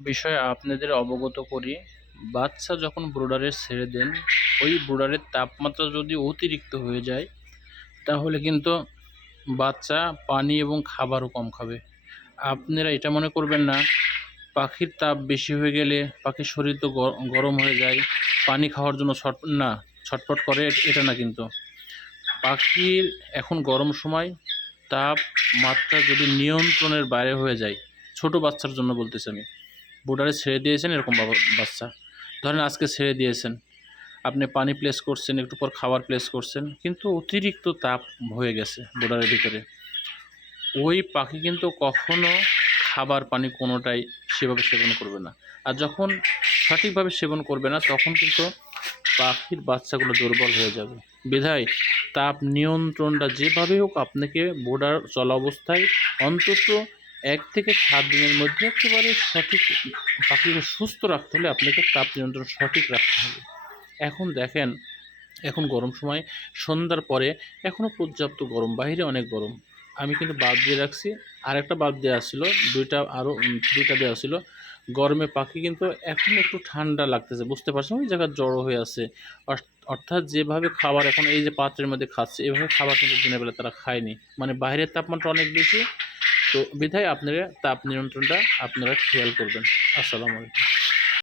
বিষয়ে আপনাদের অবগত করি। বাচ্চা যখন ব্রুডারে ছেড়ে দেন, ওই ব্রুডারের তাপমাত্রা যদি অতিরিক্ত হয়ে যায়, তাহলে কিন্তু বাচ্চা পানি এবং খাবারও কম খাবে। আপনারা এটা মনে করবেন না, পাখির তাপ বেশি হয়ে গেলে পাখির শরীর তো গরম হয়ে যায়, পানি খাওয়ার জন্য ছটফট করে, এটা না কিন্তু। পাখির এখন গরম সময়, তাপমাত্রা যদি নিয়ন্ত্রণের বাইরে হয়ে যায়, ছোট বাচ্চার জন্য বলতেছি আমি, ব্রুডারে ছেড়ে দিয়েছেন এরকম বাচ্চা, ধরেন আজকে ছেড়ে দিয়েছেন, আপনি পানি প্লেস করছেন, একটু পর খাবার প্লেস করছেন, কিন্তু অতিরিক্ত তাপ হয়ে গেছে ব্রুডারের ভিতরে, ওই পাখি কিন্তু কখনো খাবার পানি কোনোটাই সেভাবে সেবন করবে না। আর যখন সঠিকভাবে সেবন করবে না, তখন কিন্তু পাখির বাচ্চাগুলো দুর্বল হয়ে যাবে। বিধায় তাপ নিয়ন্ত্রণটা যেভাবে হোক আপনাকে ব্রুডার চলা অবস্থায় অন্তত 1 থেকে 7 দিনের মধ্যে একেবারে সঠিক পাখিকে সুস্থ রাখতে হলে আপনাকে তাপ নিয়ন্ত্রণ সঠিক রাখতে হবে। এখন দেখেন, এখন গরম সময়, সন্ধ্যার পরে এখনও পর্যাপ্ত গরম, বাইরে অনেক গরম। আমি কিন্তু বাল্ব দিয়ে রাখছি, আরেকটা বাল্ব দেওয়া ছিল, দুইটা দেওয়া ছিল। গরমে পাখি কিন্তু এখন একটু ঠান্ডা লাগতেছে, বুঝতে পারছেন, ওই জায়গায় জড়ো হয়ে আছে। অর্থাৎ যেভাবে খাবার এখন এই যে পাত্রের মধ্যে খাচ্ছে, এভাবে খাবার কিন্তু দিনের বেলা তারা খায়নি, মানে বাইরের তাপমাত্রা অনেক বেশি। তো বিধায় আপনারা তাপ নিয়ন্ত্রণটা আপনারা খেয়াল করবেন। আসসালামু আলাইকুম।